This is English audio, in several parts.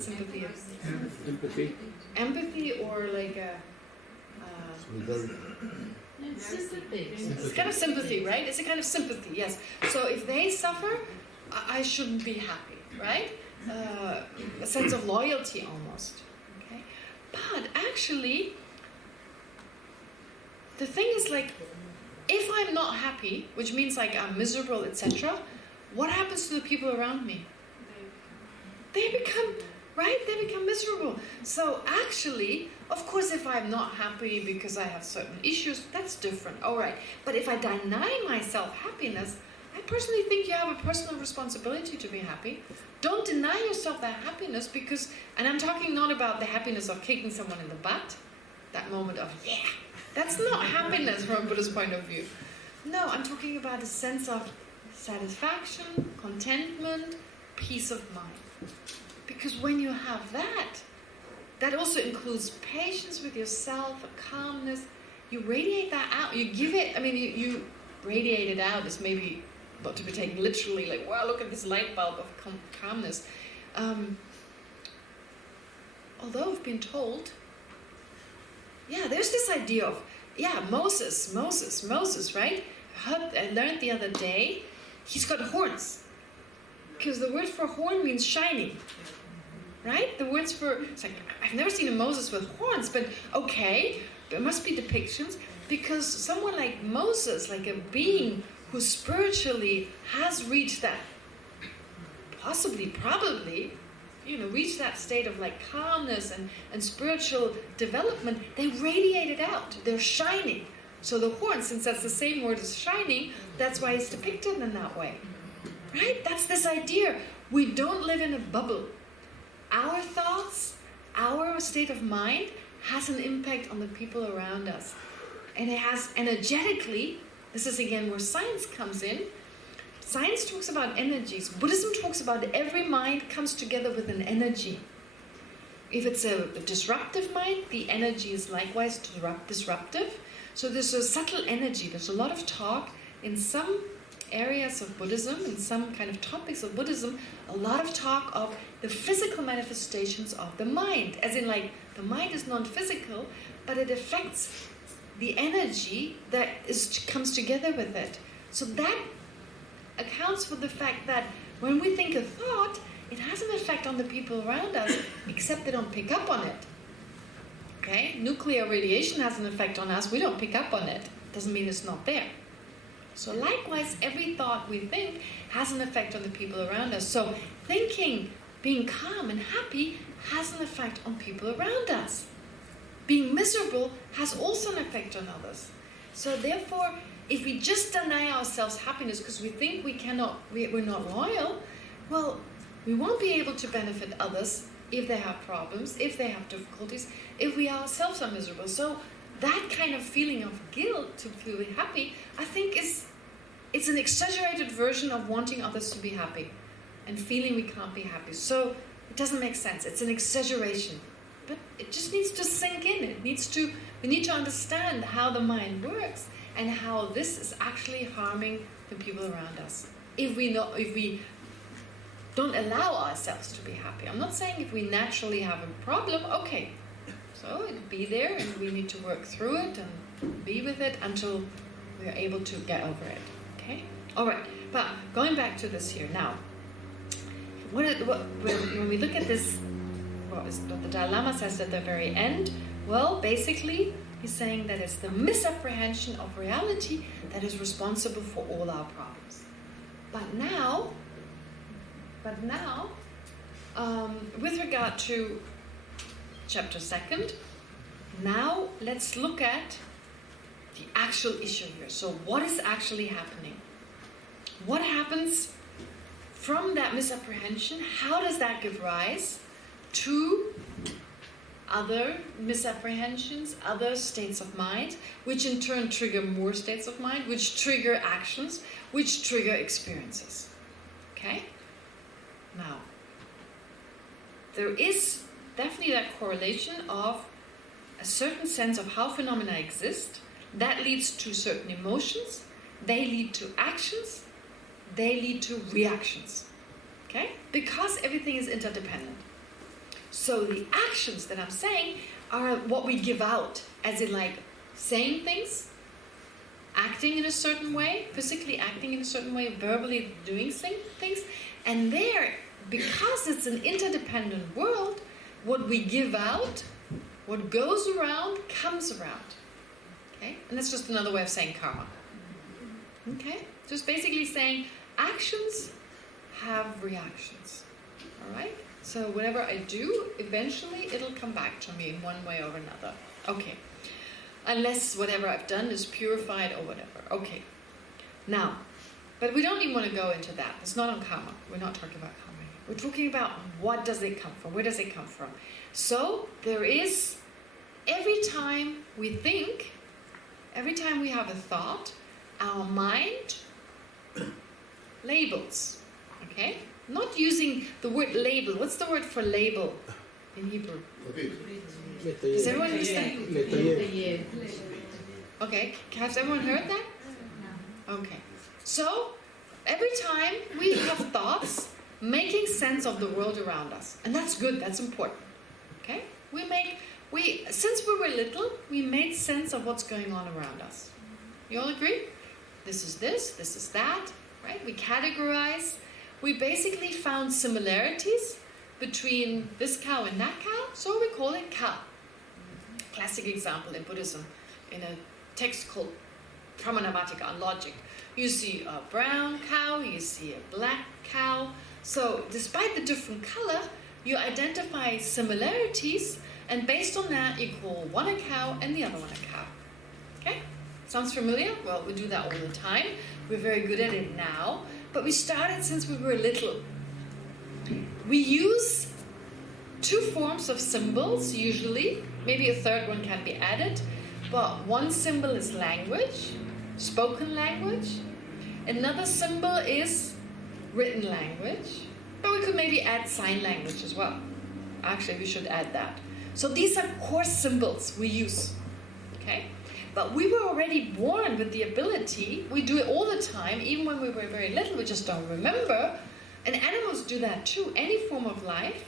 sympathy is? Empathy. Empathy or like a... Sympathy. It's kind of sympathy, right? It's a kind of sympathy, yes. So if they suffer, I shouldn't be happy, right? A sense of loyalty almost. Okay? But actually, the thing is like, if I'm not happy, which means like I'm miserable, etc., what happens to the people around me? They become, right? They become miserable. So actually, of course, if I'm not happy because I have certain issues, that's different. All right. But if I deny myself happiness, I personally think you have a personal responsibility to be happy. Don't deny yourself that happiness because, and I'm talking not about the happiness of kicking someone in the butt, that moment of, yeah, that's not happiness from a Buddhist point of view. No, I'm talking about a sense of satisfaction, contentment, peace of mind. Because when you have that, that also includes patience with yourself, a calmness. You radiate that out. You give it, I mean, you radiate it out is maybe not to be taken literally, like, wow, look at this light bulb of calmness. Although I've been told, yeah, there's this idea of, yeah, Moses, right? I learned the other day, he's got horns. Because the word for horn means shining. Right? The words for, it's like, I've never seen a Moses with horns, but okay, there must be depictions, because someone like Moses, like a being who spiritually has reached that, probably, reached that state of like calmness and spiritual development, they radiate it out. They're shining. So the horn, since that's the same word as shining, that's why it's depicted in that way. Right? That's this idea. We don't live in a bubble. Our thoughts, our state of mind has an impact on the people around us. And it has energetically, this is again where science comes in. Science talks about energies. Buddhism talks about every mind comes together with an energy. If it's a disruptive mind, the energy is likewise disruptive. So there's a subtle energy. There's a lot of talk in some areas of Buddhism, in some kind of topics of Buddhism, a lot of talk of the physical manifestations of the mind. As in like, the mind is non-physical, but it affects the energy that comes together with it. So that accounts for the fact that when we think a thought, it has an effect on the people around us, except they don't pick up on it. Okay? Nuclear radiation has an effect on us, we don't pick up on it. Doesn't mean it's not there. So likewise, every thought we think has an effect on the people around us. So thinking, being calm and happy has an effect on people around us. Being miserable has also an effect on others. So therefore, if we just deny ourselves happiness because we think we're not loyal, well, we won't be able to benefit others if they have problems, if they have difficulties, if we ourselves are miserable. So that kind of feeling of guilt to feel happy, I think it's an exaggerated version of wanting others to be happy and feeling we can't be happy. So it doesn't make sense. It's an exaggeration. But it just needs to sink in. We need to understand how the mind works and how this is actually harming the people around us. If we don't allow ourselves to be happy. I'm not saying if we naturally have a problem, okay. So it'll be there and we need to work through it and be with it until we are able to get over it. Okay? Alright, but going back to this here now. When we look at this, what the Dalai Lama says at the very end, well, basically, he's saying that it's the misapprehension of reality that is responsible for all our problems. But now, with regard to chapter 2nd, now let's look at the actual issue here. So what is actually happening? What happens from that misapprehension? How does that give rise to other misapprehensions, other states of mind, which in turn trigger more states of mind, which trigger actions, which trigger experiences? Okay? Now, there is definitely that correlation of a certain sense of how phenomena exist. That leads to certain emotions. They lead to actions. They lead to reactions. Okay? Because everything is interdependent. So the actions that I'm saying are what we give out, as in like saying things, acting in a certain way, physically acting in a certain way, verbally doing things. And there, because it's an interdependent world, what we give out, what goes around, comes around. Okay? And that's just another way of saying karma. Okay? Just basically saying actions have reactions. Alright? So whatever I do, eventually it'll come back to me in one way or another. Okay. Unless whatever I've done is purified or whatever. Okay. Now, but we don't even want to go into that. It's not on karma. We're not talking about karma. We're talking about what does it come from? Where does it come from? So there is, every time we think, every time we have a thought, our mind labels. Okay? Not using the word label. What's the word for label in Hebrew? Does everyone understand? Okay. Has everyone heard that? Okay. So, every time we have thoughts, making sense of the world around us. And that's good, that's important. Okay? Since we were little, we made sense of what's going on around us. You all agree? This is that, right? We categorize. We basically found similarities between this cow and that cow, so we call it cow. Classic example in Buddhism, in a text called Pramanavartika on logic. You see a brown cow, you see a black cow. So despite the different color, you identify similarities, and based on that, you call one a cow and the other one a cow. Okay? Sounds familiar? Well, we do that all the time. We're very good at it now. But we started since we were little. We use two forms of symbols, usually. Maybe a third one can be added. But one symbol is language, spoken language. Another symbol is written language. But we could maybe add sign language as well. Actually, we should add that. So these are core symbols we use. Okay? But we were already born with the ability, we do it all the time, even when we were very little, we just don't remember. And animals do that too, any form of life.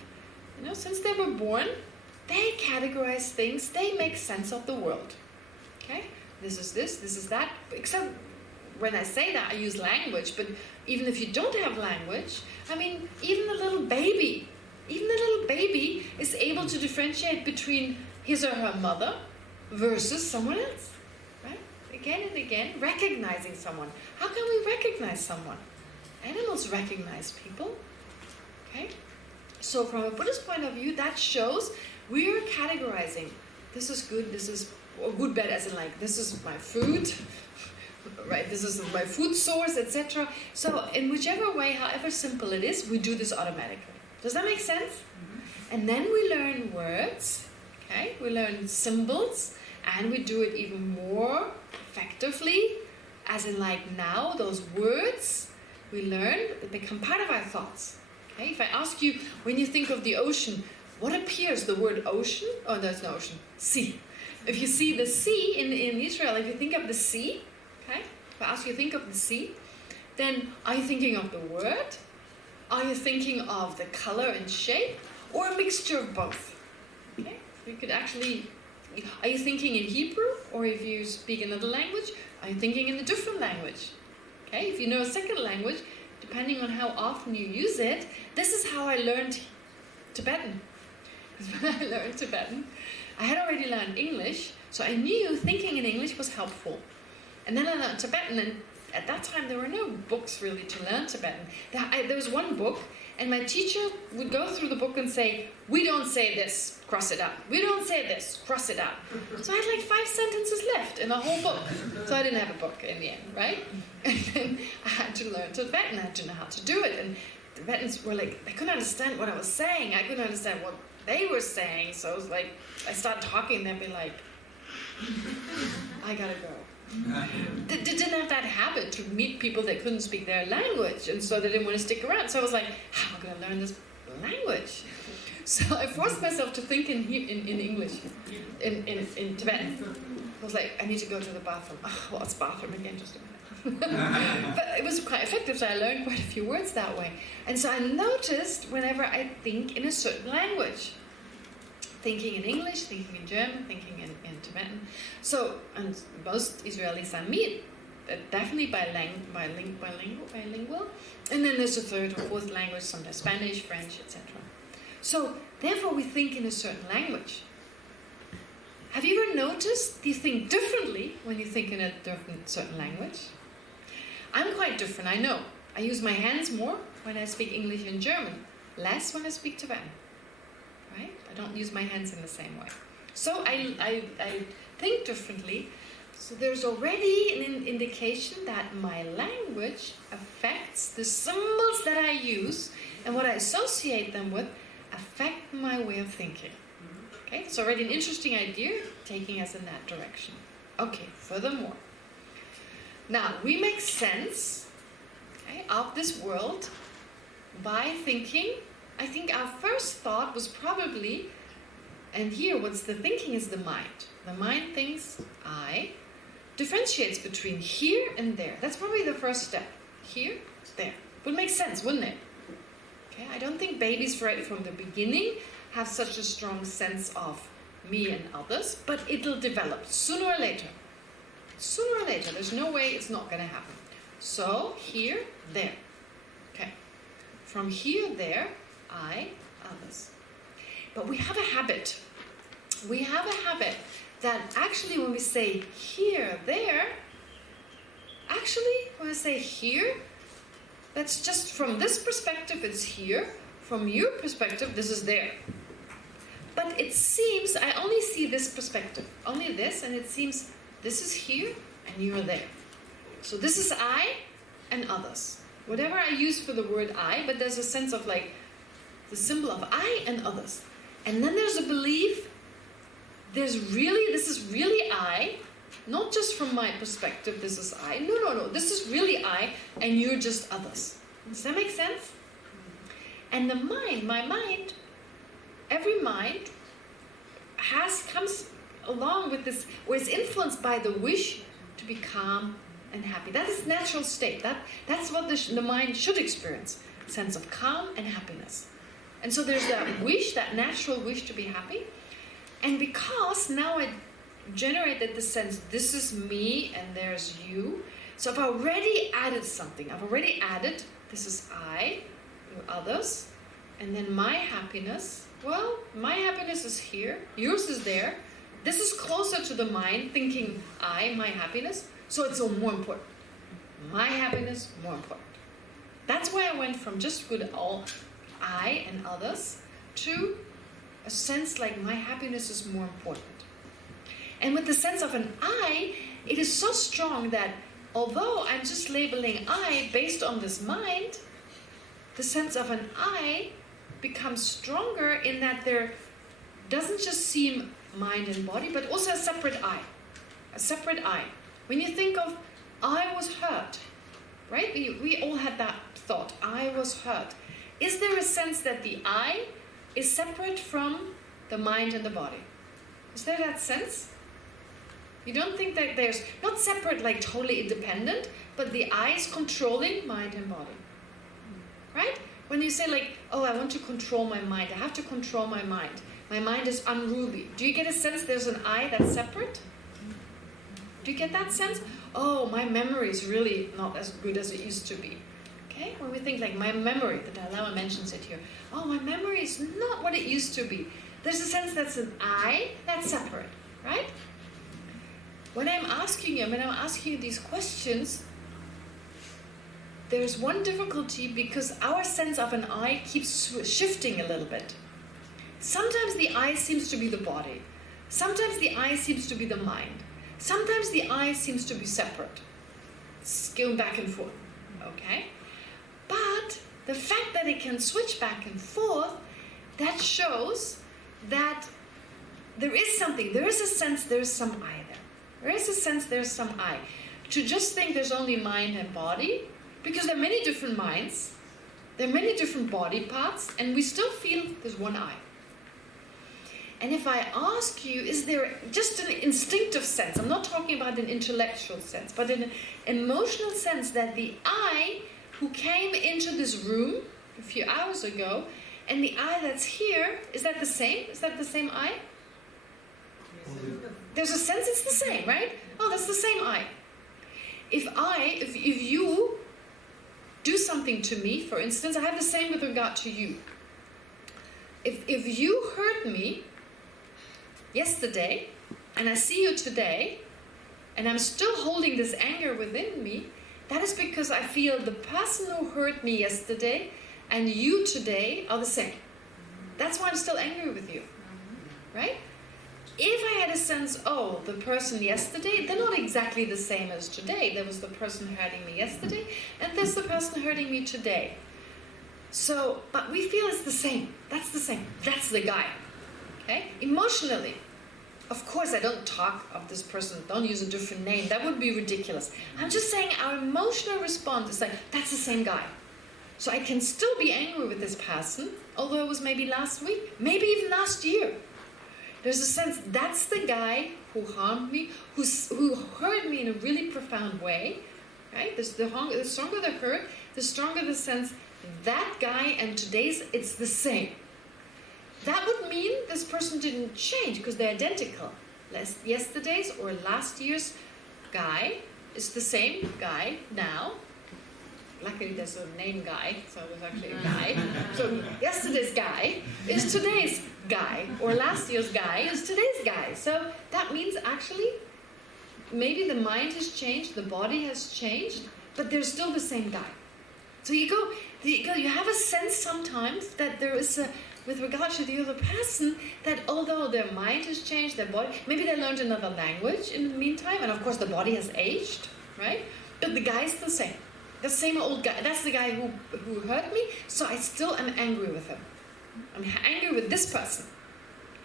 You know, since they were born, they categorize things, they make sense of the world. Okay? This is that. Except when I say that, I use language, but even if you don't have language, I mean, even the little baby is able to differentiate between his or her mother versus someone else. Right? Again and again, recognizing someone. How can we recognize someone? Animals recognize people. Okay? So from a Buddhist point of view, that shows we are categorizing. This is good, this is good, bad, as in like, this is my food, right? This is my food source, etc. So in whichever way, however simple it is, we do this automatically. Does that make sense? Mm-hmm. And then we learn words, okay? We learn symbols, and we do it even more effectively, as in like now, those words we learn, they become part of our thoughts. Okay? If I ask you, when you think of the ocean, what appears? The word ocean? Oh, there's no ocean. Sea. If you see the sea in Israel, if you think of the sea, okay? If I ask you to think of the sea, then are you thinking of the word? Are you thinking of the color and shape? Or a mixture of both? Okay? You could actually... Are you thinking in Hebrew? Or if you speak another language, are you thinking in a different language? Okay? If you know a second language, depending on how often you use it, this is how I learned Tibetan. Because when I learned Tibetan, I had already learned English, so I knew thinking in English was helpful. And then I learned Tibetan, and at that time there were no books really to learn Tibetan. There was one book, and my teacher would go through the book and say, we don't say this, cross it out. We don't say this, cross it out. So I had like 5 sentences left in a whole book. So I didn't have a book in the end, right? And then I had to learn Tibetan, I had to know how to do it. And Tibetans were like, they couldn't understand what I was saying. I couldn't understand what they were saying. So it was like, I started talking and they'd be like, I gotta go. Didn't have that habit to meet people that couldn't speak their language, and so they didn't want to stick around. So I was like, how am I going to learn this language? So I forced myself to think in English, in Tibetan. I was like, I need to go to the bathroom. Oh, well, it's bathroom again, just a minute. But it was quite effective, so I learned quite a few words that way. And so I noticed whenever I think in a certain language, Thinking in English, thinking in German, thinking in Tibetan. So, and most Israelis I meet, definitely bilingual. And then there's a third or fourth language, sometimes Spanish, French, etc. So, therefore we think in a certain language. Have you ever noticed you think differently when you think in a certain language? I'm quite different, I know. I use my hands more when I speak English and German, less when I speak Tibetan. Right? I don't use my hands in the same way. So I think differently. So there's already an indication that my language affects the symbols that I use, and what I associate them with affect my way of thinking. Okay, it's already an interesting idea taking us in that direction. Okay, furthermore. Now, we make sense of this world by thinking. I think our first thought was probably, and here what's the thinking is the mind. The mind thinks I, differentiates between here and there. That's probably the first step. Here, there. Would make sense, wouldn't it? Okay, I don't think babies right from the beginning have such a strong sense of me and others, but it'll develop sooner or later. Sooner or later, there's no way it's not going to happen. So, here, there. Okay. From here, there, I, others. But we have a habit. We have a habit that actually when we say here, there, actually when I say here, that's just from this perspective, it's here. From your perspective, this is there. But it seems, I only see this perspective, only this, and it seems this is here and you're there. So this is I and others. Whatever I use for the word I, but there's a sense of like the symbol of I and others. And then there's a belief, this is really I, not just from my perspective, this is I. No, this is really I, and you're just others. Does that make sense? And the mind, my mind, every mind comes along with this, or is influenced by the wish to be calm and happy. That is natural state. That's what the mind should experience. A sense of calm and happiness. And so there's that wish, that natural wish to be happy. And because now I generated the sense, this is me and there's you. So I've already added something. I've already added, this is I, others. And then my happiness, well, my happiness is here. Yours is there. This is closer to the mind, thinking I, my happiness. So it's all more important. My happiness, more important. That's why I went from just with all I and others to a sense like my happiness is more important. And with the sense of an I, it is so strong that although I'm just labeling I based on this mind, the sense of an I becomes stronger in that there doesn't just seem mind and body, but also a separate I. A separate I. When you think of I was hurt, right? We all had that thought, I was hurt. Is there a sense that the I is separate from the mind and the body? Is there that sense? You don't think that there's, not separate like totally independent, but the I is controlling mind and body. Right? When you say like, oh, I want to control my mind, I have to control my mind. My mind is unruly. Do you get a sense there's an I that's separate? Do you get that sense? Oh, my memory is really not as good as it used to be. Okay? When we think like my memory, the Dalai Lama mentions it here. Oh, my memory is not what it used to be. There's a sense that's an I that's separate, right? When I'm asking you these questions, there's one difficulty because our sense of an I keeps shifting a little bit. Sometimes the I seems to be the body. Sometimes the I seems to be the mind. Sometimes the I seems to be separate. It's going back and forth, okay? But the fact that it can switch back and forth, that shows that there is something, there is a sense there is some I there. There is a sense there's some I. To just think there's only mind and body, because there are many different minds, there are many different body parts, and we still feel there's one I. And if I ask you, is there just an instinctive sense, I'm not talking about an intellectual sense, but an emotional sense that the I who came into this room a few hours ago And the I that's here, is that the same? Is that the same I? There's a sense it's the same, right? Oh, that's the same I. If you do something to me, for instance, I have the same with regard to you. If you hurt me yesterday, and I see you today, and I'm still holding this anger within me, that is because I feel the person who hurt me yesterday and you today are the same. That's why I'm still angry with you, right? If I had a sense, oh, the person yesterday, they're not exactly the same as today. There was the person hurting me yesterday, and there's the person hurting me today. So, but we feel it's the same. That's the same. That's the guy. Okay? Emotionally. Of course, I don't talk of this person. Don't use a different name. That would be ridiculous. I'm just saying our emotional response is like, that's the same guy. So I can still be angry with this person, although it was maybe last week, maybe even last year. There's a sense, that's the guy who harmed me, who hurt me in a really profound way. Right? The stronger the hurt, the stronger the sense, that guy and today's, it's the same. That would mean this person didn't change because they're identical. Yesterday's or last year's guy is the same guy now. Luckily there's a name guy, so it was actually a guy. So yesterday's guy is today's guy, or last year's guy is today's guy. So that means actually maybe the mind has changed, the body has changed, but they're still the same guy. So you have a sense sometimes that there is a, with regard to the other person, that although their mind has changed, their body, maybe they learned another language in the meantime, and of course the body has aged, right? But the guy's the same. The same old guy. That's the guy who hurt me, so I still am angry with him. I'm angry with this person.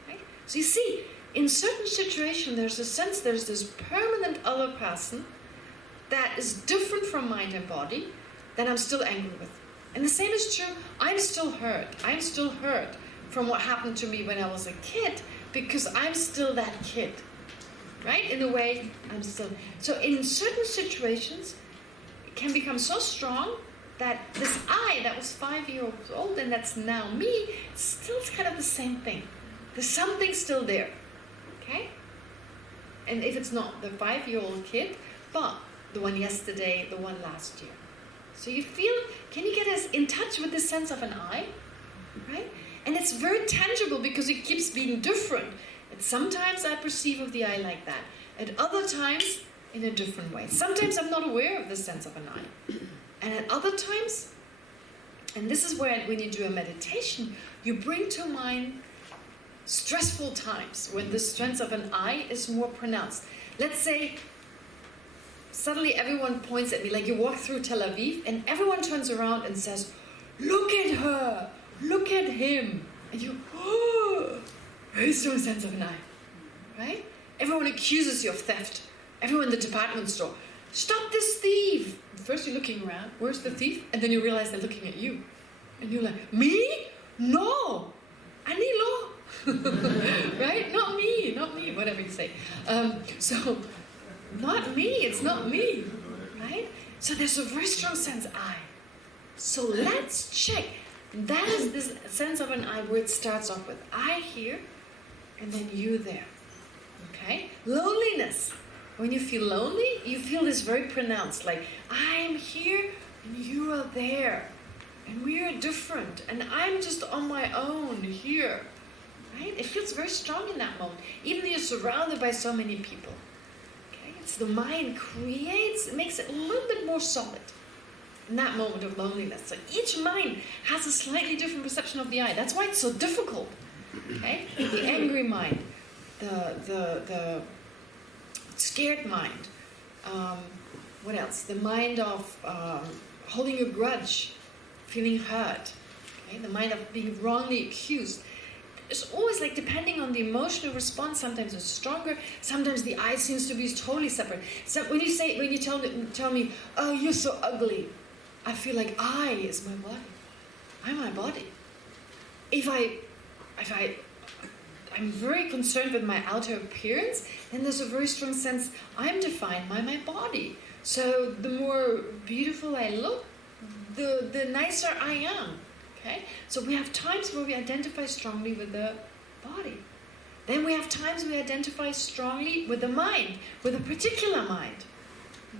Right? So you see, in certain situations, there's a sense there's this permanent other person that is different from mind and body that I'm still angry with. And the same is true, I'm still hurt. I'm still hurt from what happened to me when I was a kid, because I'm still that kid. Right? In a way, I'm still... So in certain situations, it can become so strong that this I that was 5 years old and that's now me, still kind of the same thing. There's something still there. Okay? And if it's not the 5-year-old kid, but the one yesterday, the one last year. So you feel, can you get us in touch with this sense of an I? Right? And it's very tangible because it keeps being different. And sometimes I perceive of the I like that. At other times, in a different way. Sometimes I'm not aware of the sense of an I. And at other times, and this is where when you do a meditation, you bring to mind stressful times when the strength of an I is more pronounced. Let's say, suddenly everyone points at me, like you walk through Tel Aviv, and everyone turns around and says, look at her, look at him. And you, oh, very strong sense of an I. Right? Everyone accuses you of theft. Everyone in the department store, stop this thief. First you're looking around, where's the thief? And then you realize they're looking at you. And you're like, me? No! Anilo! Right? Not me, whatever you say. So, not me, it's not me. Right? So there's a very strong sense, I. So let's check. That is this sense of an I where it starts off with I here, and then you there. Okay? Loneliness. When you feel lonely, you feel this very pronounced, like, I am here and you are there. And we are different. And I'm just on my own here. Right? It feels very strong in that moment. Even though you're surrounded by so many people. Okay? It's the mind creates, it makes it a little bit more solid in that moment of loneliness. So each mind has a slightly different perception of the I. That's why it's so difficult. Okay? The angry mind, the scared mind. What else? The mind of holding a grudge, feeling hurt. Okay? The mind of being wrongly accused. It's always like depending on the emotional response. Sometimes it's stronger. Sometimes the I seems to be totally separate. So when you tell me, oh, you're so ugly, I feel like I is my body. I'm my body. If I'm very concerned with my outer appearance, then there's a very strong sense I'm defined by my body. So the more beautiful I look, the nicer I am. Okay? So we have times where we identify strongly with the body. Then we have times we identify strongly with the mind, with a particular mind.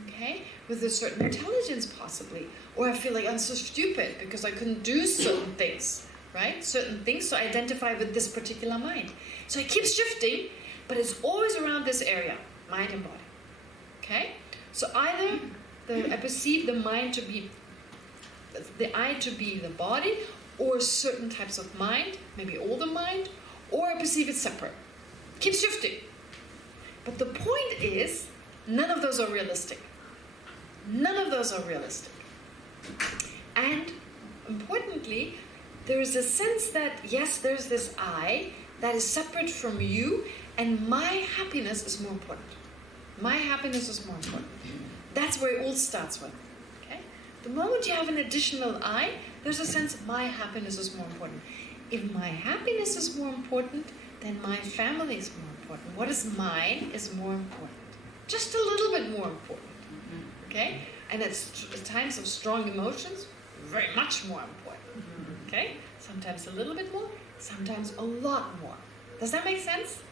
Okay? With a certain intelligence possibly. Or I feel like I'm so stupid because I couldn't do certain things. Right? Certain things, so I identify with this particular mind. So it keeps shifting, but it's always around this area, mind and body. Okay? So either I perceive the mind to be, the I to be the body, or certain types of mind, maybe all the mind, or I perceive it separate. Keeps shifting. But the point is, none of those are realistic. None of those are realistic. And importantly, there is a sense that, yes, there's this I that is separate from you, and my happiness is more important. My happiness is more important. That's where it all starts with. Okay? The moment you have an additional I, there's a sense my happiness is more important. If my happiness is more important, then my family is more important. What is mine is more important. Just a little bit more important. Okay? And at times of strong emotions, very much more important. Okay? Sometimes a little bit more, sometimes a lot more. Does that make sense?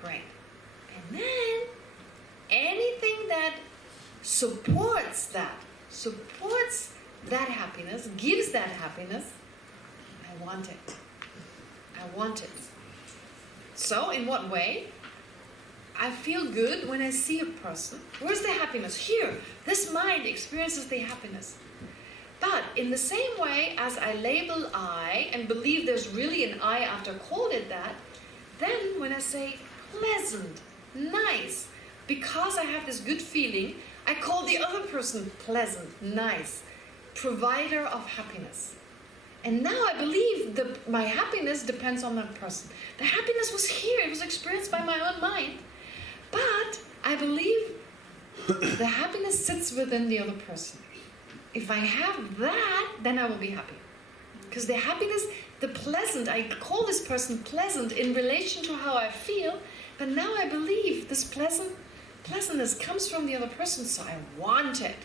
Great. And then, anything that supports that happiness, gives that happiness, I want it. I want it. So, in what way? I feel good when I see a person. Where's the happiness? Here. This mind experiences the happiness. But in the same way as I label I and believe there's really an I after I called it that, then when I say pleasant, nice, because I have this good feeling, I call the other person pleasant, nice, provider of happiness. And now I believe that my happiness depends on that person. The happiness was here, it was experienced by my own mind. But I believe the happiness sits within the other person. If I have that, then I will be happy. Because the happiness, the pleasant, I call this person pleasant in relation to how I feel, but now I believe this pleasantness comes from the other person, so I want it.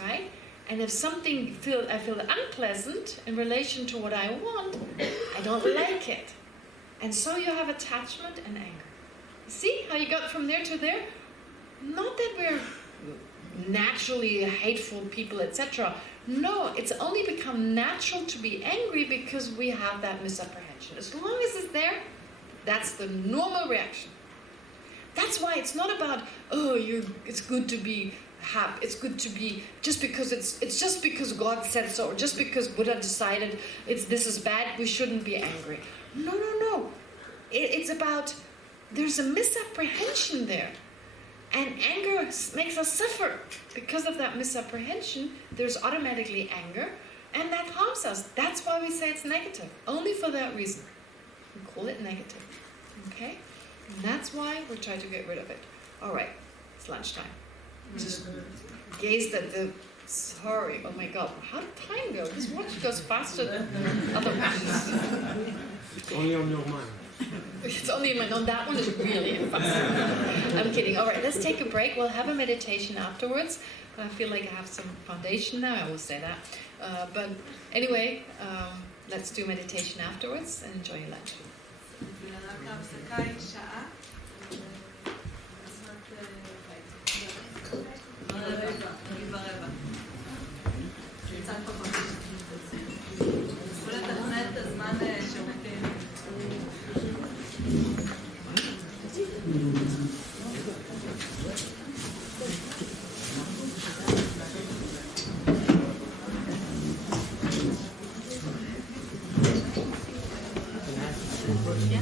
Right? And if something I feel unpleasant in relation to what I want, I don't like it. And so you have attachment and anger. See how you got from there to there? Not that we're naturally hateful people, etc. No, it's only become natural to be angry because we have that misapprehension. As long as it's there, that's the normal reaction. That's why it's not about, it's good to be happy, it's good to be, it's just because God said so, or just because Buddha decided this is bad, we shouldn't be angry. No. It's about, there's a misapprehension there. And anger makes us suffer. Because of that misapprehension, there's automatically anger, and that harms us. That's why we say it's negative. Only for that reason. We call it negative. Okay? And that's why we try to get rid of it. Alright, it's lunchtime. Just gazed at the... Sorry, oh my god, how did time go? This watch goes faster than other watches. It's only on your mind. It's only on that one is really fast. I'm kidding. All right, let's take a break. We'll have a meditation afterwards. I feel like I have some foundation now. I will say that. But anyway, let's do meditation afterwards and enjoy your lunch. Yeah.